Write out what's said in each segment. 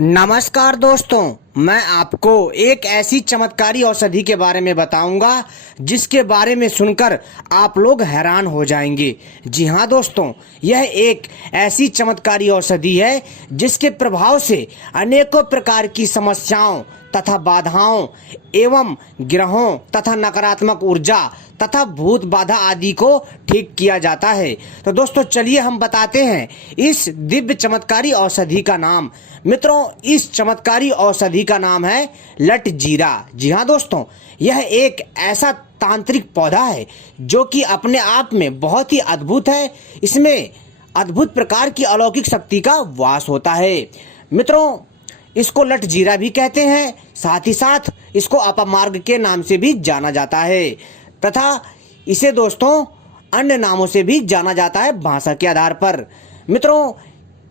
नमस्कार दोस्तों, मैं आपको एक ऐसी चमत्कारी औषधि के बारे में बताऊंगा जिसके बारे में सुनकर आप लोग हैरान हो जाएंगे। जी हाँ दोस्तों, यह एक ऐसी चमत्कारी औषधि है जिसके प्रभाव से अनेकों प्रकार की समस्याओं तथा बाधाओं एवं ग्रहों तथा नकारात्मक ऊर्जा तथा भूत बाधा आदि को ठीक किया जाता है। तो दोस्तों चलिए हम बताते हैं इस दिव्य चमत्कारी औषधि का नाम। मित्रों, इस चमत्कारी औषधि का नाम है लटजीरा। जी हाँ दोस्तों, यह एक ऐसा तांत्रिक पौधा है जो कि अपने आप में बहुत ही अद्भुत है। इसमें अद्भुत प्रकार की अलौकिक शक्ति का वास होता है। मित्रों, इसको लटजीरा भी कहते हैं, साथ ही साथ इसको अपमार्ग के नाम से भी जाना जाता है तथा इसे दोस्तों अन्य नामों से भी जाना जाता है भाषा के आधार पर। मित्रों,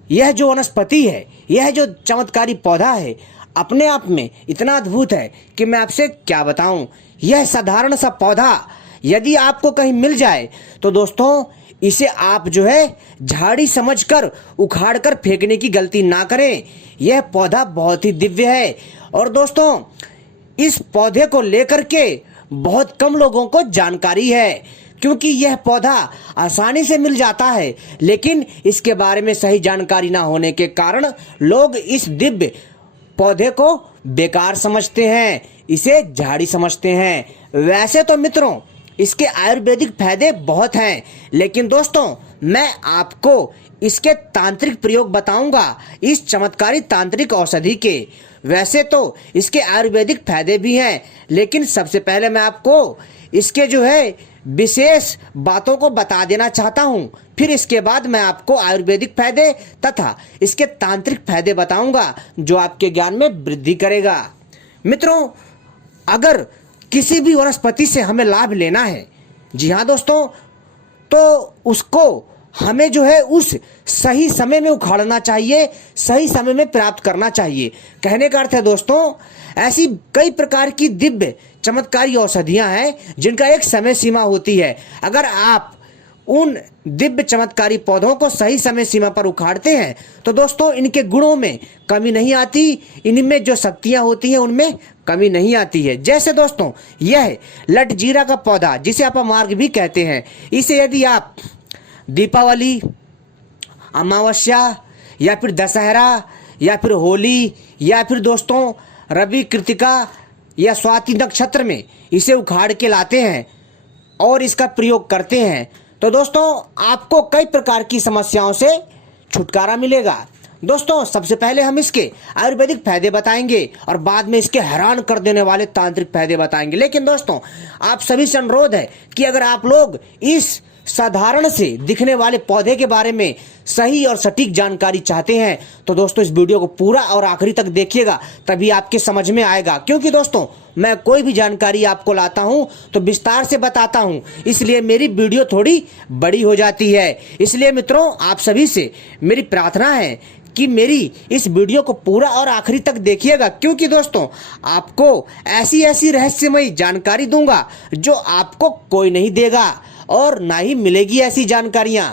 यह जो वनस्पति है, यह जो चमत्कारी पौधा है, अपने आप में इतना अद्भुत है कि मैं आपसे क्या बताऊं। यह साधारण सा पौधा यदि आपको कहीं मिल जाए तो दोस्तों इसे आप जो है झाड़ी समझकर उखाड़कर फेंकने की गलती ना करें। यह पौधा बहुत ही दिव्य है और दोस्तों इस पौधे को लेकर के बहुत कम लोगों को जानकारी है, क्योंकि यह पौधा आसानी से मिल जाता है, लेकिन इसके बारे में सही जानकारी ना होने के कारण लोग इस दिव्य पौधे को बेकार समझते हैं, इसे झाड़ी समझते हैं। वैसे तो मित्रों इसके आयुर्वेदिक फायदे बहुत हैं, लेकिन दोस्तों मैं आपको इसके तांत्रिक प्रयोग बताऊंगा इस चमत्कारी तांत्रिक औषधि के। वैसे तो इसके आयुर्वेदिक फायदे भी हैं, लेकिन सबसे पहले मैं आपको इसके जो है विशेष बातों को बता देना चाहता हूं। फिर इसके बाद मैं आपको आयुर्वेदिक फायदे तथा इसके तांत्रिक फायदे बताऊंगा जो आपके ज्ञान में वृद्धि करेगा। मित्रों, अगर किसी भी वनस्पति से हमें लाभ लेना है, जी हाँ दोस्तों, तो उसको हमें जो है उस सही समय में उखाड़ना चाहिए, सही समय में प्राप्त करना चाहिए। कहने का अर्थ है दोस्तों, ऐसी कई प्रकार की दिव्य चमत्कारी औषधियां हैं जिनका एक समय सीमा होती है। अगर आप उन दिव्य चमत्कारी पौधों को सही समय सीमा पर उखाड़ते हैं तो दोस्तों इनके गुणों में कमी नहीं आती, इनमें जो शक्तियां होती हैं उनमें कमी नहीं आती है। जैसे दोस्तों यह लटजीरा का पौधा, जिसे अपमार्ग भी कहते हैं, इसे यदि आप दीपावली, अमावस्या या फिर दशहरा या फिर होली या फिर दोस्तों रवि कृतिका या स्वाति नक्षत्र में इसे उखाड़ के लाते हैं और इसका प्रयोग करते हैं तो दोस्तों आपको कई प्रकार की समस्याओं से छुटकारा मिलेगा। दोस्तों सबसे पहले हम इसके आयुर्वेदिक फायदे बताएंगे और बाद में इसके हैरान कर देने वाले तांत्रिक फायदे बताएंगे। लेकिन दोस्तों आप सभी से अनुरोध है कि अगर आप लोग इस साधारण से दिखने वाले पौधे के बारे में सही और सटीक जानकारी चाहते हैं तो दोस्तों इस वीडियो को पूरा और आखिरी तक देखिएगा, तभी आपके समझ में आएगा। क्योंकि दोस्तों मैं कोई भी जानकारी आपको लाता हूं तो विस्तार से बताता हूं, इसलिए मेरी वीडियो थोड़ी बड़ी हो जाती है। इसलिए मित्रों आप सभी से मेरी प्रार्थना है कि मेरी इस वीडियो को पूरा और आखिरी तक देखिएगा, क्योंकि दोस्तों आपको ऐसी ऐसी रहस्यमयी जानकारी दूंगा जो आपको कोई नहीं देगा और ना ही मिलेगी ऐसी जानकारियां।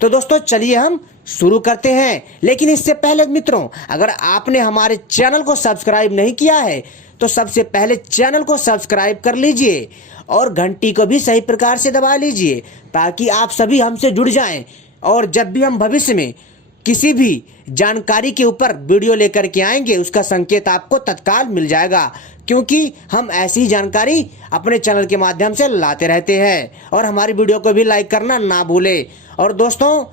तो दोस्तों चलिए हम शुरू करते हैं। लेकिन इससे पहले मित्रों, अगर आपने हमारे चैनल को सब्सक्राइब नहीं किया है तो सबसे पहले चैनल को सब्सक्राइब कर लीजिए और घंटी को भी सही प्रकार से दबा लीजिए, ताकि आप सभी हमसे जुड़ जाएं और जब भी हम भविष्य में किसी भी जानकारी के ऊपर वीडियो लेकर के आएंगे उसका संकेत आपको तत्काल मिल जाएगा, क्योंकि हम ऐसी ही जानकारी अपने चैनल के माध्यम से लाते रहते हैं। और हमारी वीडियो को भी लाइक करना ना भूलें। और दोस्तों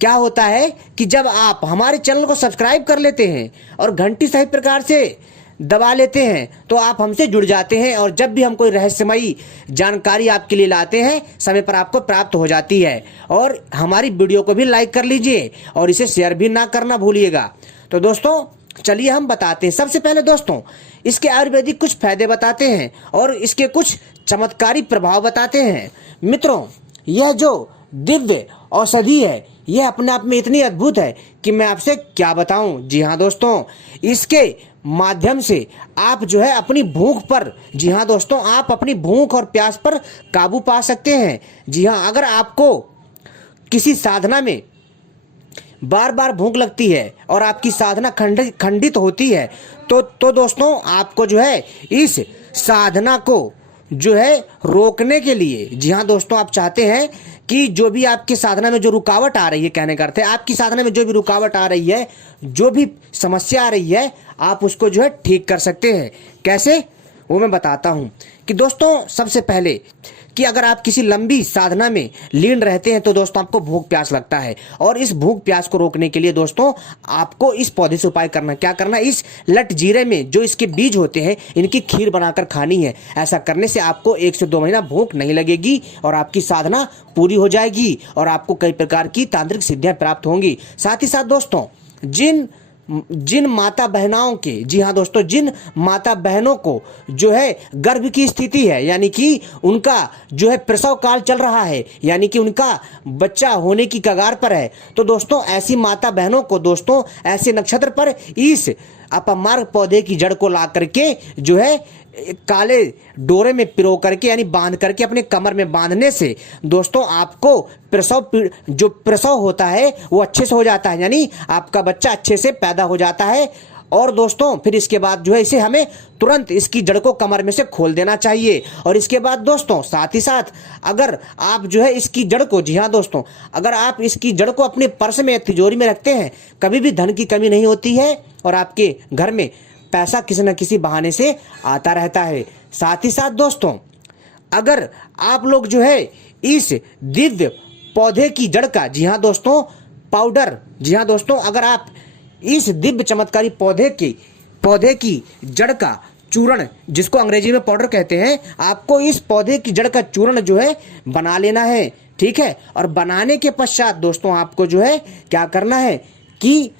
क्या होता है कि जब आप हमारे चैनल को सब्सक्राइब कर लेते हैं और घंटी सही प्रकार से दबा लेते हैं तो आप हमसे जुड़ जाते हैं और जब भी हम कोई रहस्यमयी जानकारी आपके लिए लाते हैं समय पर आपको प्राप्त हो जाती है। और हमारी वीडियो को भी लाइक कर लीजिए और इसे शेयर भी ना करना भूलिएगा। तो दोस्तों चलिए हम बताते हैं। सबसे पहले दोस्तों इसके आयुर्वेदिक कुछ फायदे बताते हैं और इसके कुछ चमत्कारी प्रभाव बताते हैं। मित्रों यह जो दिव्य औषधि है यह अपने आप में इतनी अद्भुत है कि मैं आपसे क्या बताऊं। जी हाँ दोस्तों, इसके माध्यम से आप जो है अपनी भूख पर, जी हाँ दोस्तों, आप अपनी भूख और प्यास पर काबू पा सकते हैं। जी हाँ, अगर आपको किसी साधना में बार बार भूख लगती है और आपकी साधना खंडित होती है, तो दोस्तों आपको जो है इस साधना को जो है रोकने के लिए, जी हाँ दोस्तों, आप चाहते हैं कि जो भी आपकी साधना में जो रुकावट आ रही है, कहने का अर्थ है आपकी साधना में जो भी रुकावट आ रही है, जो भी समस्या आ रही है, आप उसको जो है ठीक कर सकते हैं। कैसे, वो मैं बताता हूं कि दोस्तों सबसे पहले कि अगर आप किसी लंबी साधना में लीन रहते हैं तो दोस्तों आपको भूख प्यास लगता है, और इस भूख प्यास को रोकने के लिए दोस्तों आपको इस पौधे से उपाय करना, क्या करना, इस लट जीरे में जो इसके बीज होते हैं इनकी खीर बनाकर खानी है। ऐसा करने से आपको 1 से 2 महीना भूख नहीं लगेगी और आपकी साधना पूरी हो जाएगी और आपको कई प्रकार की तांत्रिक सिद्धियां प्राप्त होंगी। साथ ही साथ दोस्तों जिन माता बहनाओं के, जी हाँ दोस्तों, जिन माता बहनों को जो है गर्भ की स्थिति है, यानी कि उनका जो है प्रसव काल चल रहा है, यानी कि उनका बच्चा होने की कगार पर है, तो दोस्तों ऐसी माता बहनों को दोस्तों ऐसे नक्षत्र पर इस अपमार्ग पौधे की जड़ को ला करके जो है काले डोरे में पिरो करके, यानी बांध करके अपने कमर में बांधने से दोस्तों आपको प्रसव होता है वो अच्छे से हो जाता है, यानी आपका बच्चा अच्छे से पैदा हो जाता है। और दोस्तों फिर इसके बाद जो है इसे हमें तुरंत इसकी जड़ को कमर में से खोल देना चाहिए। और इसके बाद दोस्तों साथ ही साथ अगर आप जो है इसकी जड़ को, जी हाँ दोस्तों, अगर आप इसकी जड़ को अपने पर्स में या तिजोरी में रखते हैं, कभी भी धन की कमी नहीं होती है और आपके घर में पैसा किसी न किसी बहाने से आता रहता है। साथ ही साथ दोस्तों अगर आप लोग जो है इस दिव्य पौधे की जड़ का, जी हाँ दोस्तों, पाउडर, जी हाँ दोस्तों, अगर आप इस दिव्य चमत्कारी पौधे की जड़ का चूर्ण, जिसको अंग्रेजी में पाउडर कहते हैं, आपको इस पौधे की जड़ का चूर्ण जो है बना लेना है, ठीक है। और बनाने के पश्चात दोस्तों आपको जो है क्या करना है कि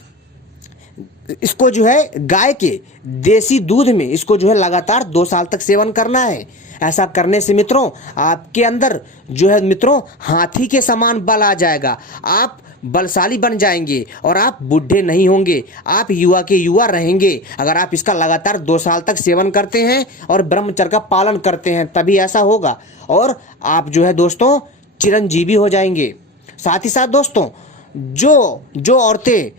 इसको जो है गाय के देसी दूध में इसको जो है लगातार 2 साल तक सेवन करना है। ऐसा करने से मित्रों आपके अंदर जो है मित्रों हाथी के समान बल आ जाएगा, आप बलशाली बन जाएंगे और आप बूढ़े नहीं होंगे, आप युवा के युवा रहेंगे। अगर आप इसका लगातार 2 साल तक सेवन करते हैं और ब्रह्मचर्य का पालन करते हैं तभी ऐसा होगा और आप जो है दोस्तों चिरंजीवी हो जाएंगे। साथ ही साथ दोस्तों जो औरतें,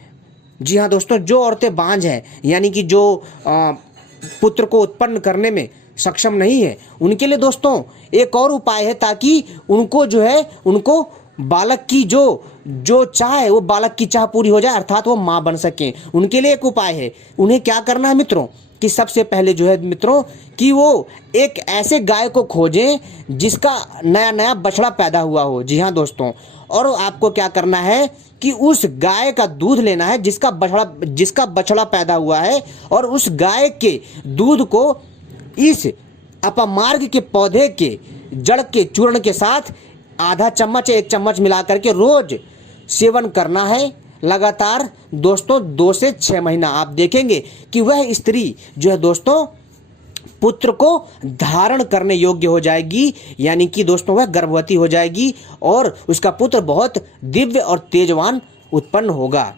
जी हाँ दोस्तों, जो औरतें बांझ हैं, यानी कि जो पुत्र को उत्पन्न करने में सक्षम नहीं है, उनके लिए दोस्तों एक और उपाय है, ताकि उनको जो है उनको बालक की जो चाह है वो बालक की चाह पूरी हो जाए, अर्थात वो माँ बन सकें। उनके लिए एक उपाय है, उन्हें क्या करना है मित्रों कि सबसे पहले जो है मित्रों कि वो एक ऐसे गाय को खोजें जिसका नया नया बछड़ा पैदा हुआ हो, जी हाँ दोस्तों, और आपको क्या करना है कि उस गाय का दूध लेना है जिसका बछड़ा पैदा हुआ है, और उस गाय के दूध को इस अपमार्ग के पौधे के जड़ के चूर्ण के साथ आधा चम्मच 1 चम्मच मिला करके रोज सेवन करना है लगातार दोस्तों 2 से 6 महीना। आप देखेंगे कि वह स्त्री जो है दोस्तों पुत्र को धारण करने योग्य हो जाएगी, यानी कि दोस्तों वह गर्भवती हो जाएगी और उसका पुत्र बहुत दिव्य और तेजवान उत्पन्न होगा।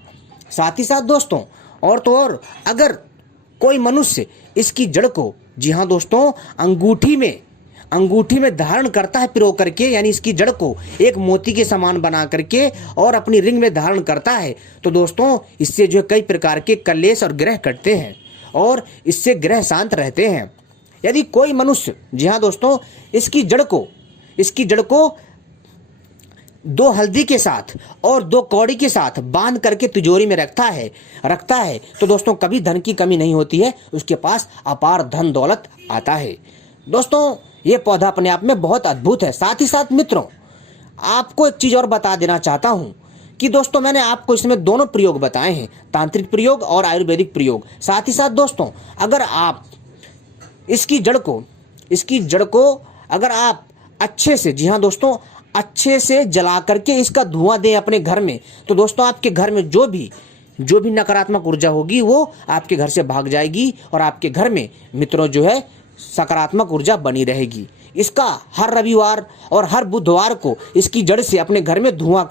साथ ही साथ दोस्तों और तो और अगर कोई मनुष्य इसकी जड़ को, जी हाँ दोस्तों, अंगूठी में धारण करता है पिरो करके, यानी इसकी जड़ को एक मोती के समान बना करके और अपनी रिंग में धारण करता है, तो दोस्तों इससे जो कई प्रकार के कलेश और ग्रह कटते हैं और इससे ग्रह शांत रहते हैं। यदि कोई मनुष्य, जी हाँ दोस्तों, इसकी जड़ को 2 हल्दी के साथ और 2 कौड़ी के साथ बांध करके तिजोरी में रखता है तो दोस्तों कभी धन की कमी नहीं होती है, उसके पास अपार धन दौलत आता है। दोस्तों ये पौधा अपने आप में बहुत अद्भुत है। साथ ही साथ मित्रों आपको एक चीज और बता देना चाहता हूं कि दोस्तों मैंने आपको इसमें दोनों प्रयोग बताए हैं, तांत्रिक प्रयोग और आयुर्वेदिक प्रयोग। साथ ही साथ दोस्तों अगर आप इसकी जड़ को अगर आप अच्छे से, जी हाँ दोस्तों, अच्छे से जला करके इसका धुआं दें अपने घर में, तो दोस्तों आपके घर में जो भी नकारात्मक ऊर्जा होगी वो आपके घर से भाग जाएगी और आपके घर में मित्रों जो है सकारात्मक ऊर्जा बनी रहेगी। इसका हर रविवार और हर बुधवार को इसकी जड़ से अपने घर में धुआं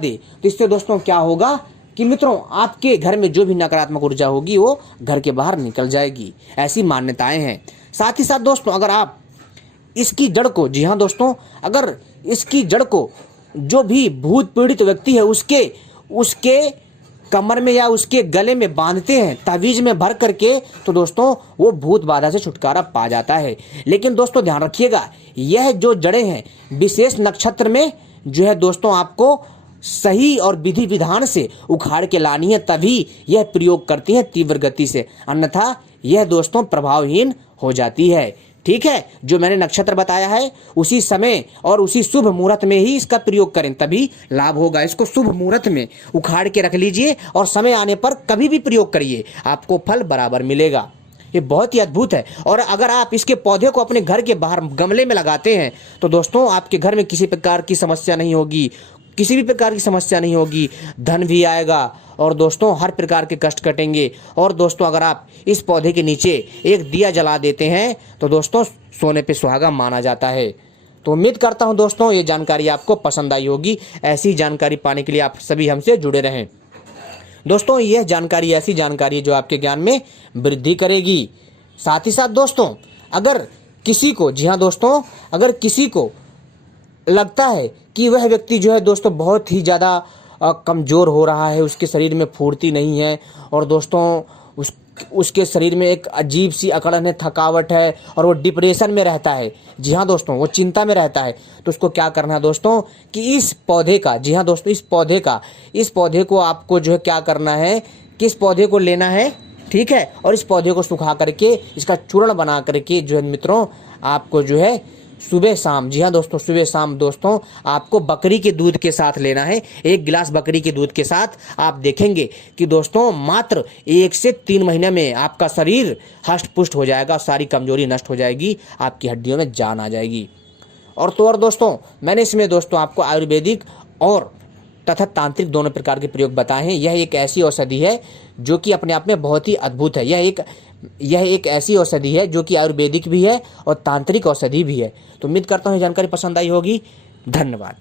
दें, तो इससे दोस्तों क्या होगा कि मित्रों आपके घर में जो भी नकारात्मक ऊर्जा होगी वो घर के बाहर निकल जाएगी। ऐसी मान्यताएं हैं। साथ ही साथ दोस्तों अगर आप इसकी जड़ को, जी हाँ दोस्तों, अगर इसकी जड़ को जो भी भूत पीड़ित व्यक्ति है उसके कमर में या उसके गले में बांधते हैं तावीज में भर करके, तो दोस्तों वो भूत बाधा से छुटकारा पा जाता है। लेकिन दोस्तों ध्यान रखिएगा, यह जो जड़ें हैं विशेष नक्षत्र में जो है दोस्तों आपको सही और विधि विधान से उखाड़ के लानी है, तभी यह प्रयोग करती है तीव्र गति से, अन्यथा यह दोस्तों प्रभावहीन हो जाती है। ठीक है, जो मैंने नक्षत्र बताया है उसी समय और उसी शुभ मुहूर्त में ही इसका प्रयोग करें, तभी लाभ होगा। इसको शुभ मुहूर्त में उखाड़ के रख लीजिए और समय आने पर कभी भी प्रयोग करिए, आपको फल बराबर मिलेगा। ये बहुत ही अद्भुत है। और अगर आप इसके पौधे को अपने घर के बाहर गमले में लगाते हैं तो दोस्तों आपके घर में किसी प्रकार की समस्या नहीं होगी, किसी भी प्रकार की समस्या नहीं होगी, धन भी आएगा और दोस्तों हर प्रकार के कष्ट कटेंगे। और दोस्तों अगर आप इस पौधे के नीचे एक दिया जला देते हैं तो दोस्तों सोने पे सुहागा माना जाता है। तो उम्मीद करता हूं दोस्तों ये जानकारी आपको पसंद आई होगी। ऐसी जानकारी पाने के लिए आप सभी हमसे जुड़े रहें। दोस्तों यह जानकारी ऐसी जानकारी है जो आपके ज्ञान में वृद्धि करेगी। साथ ही साथ दोस्तों अगर किसी को, जी हाँ दोस्तों, अगर किसी को लगता है कि वह व्यक्ति जो है दोस्तों बहुत ही ज़्यादा कमज़ोर हो रहा है, उसके शरीर में फुर्ती नहीं है और दोस्तों उसके शरीर में एक अजीब सी अकड़न है, थकावट है और वो डिप्रेशन में रहता है, जी हाँ दोस्तों वो चिंता में रहता है, तो उसको क्या करना है दोस्तों कि इस पौधे का, जी हाँ दोस्तों इस पौधे को आपको जो है क्या करना है कि इस पौधे को लेना है, ठीक है, और इस पौधे को सुखा करके इसका चूर्ण बना करके जो है मित्रों आपको जो है सुबह शाम, जी हाँ दोस्तों सुबह शाम दोस्तों आपको बकरी के दूध के साथ लेना है। 1 गिलास बकरी के दूध के साथ आप देखेंगे कि दोस्तों मात्र 1 से 3 महीने में आपका शरीर हष्ट पुष्ट हो जाएगा, सारी कमजोरी नष्ट हो जाएगी, आपकी हड्डियों में जान आ जाएगी। और तो और दोस्तों मैंने इसमें दोस्तों आपको आयुर्वेदिक और तथा तांत्रिक दोनों प्रकार के प्रयोग बताए हैं। यह एक ऐसी औषधि है जो कि अपने आप में बहुत ही अद्भुत है। यह एक ऐसी औषधि है जो कि आयुर्वेदिक भी है और तांत्रिक औषधि भी है। तो उम्मीद करता हूँ ये जानकारी पसंद आई होगी। धन्यवाद।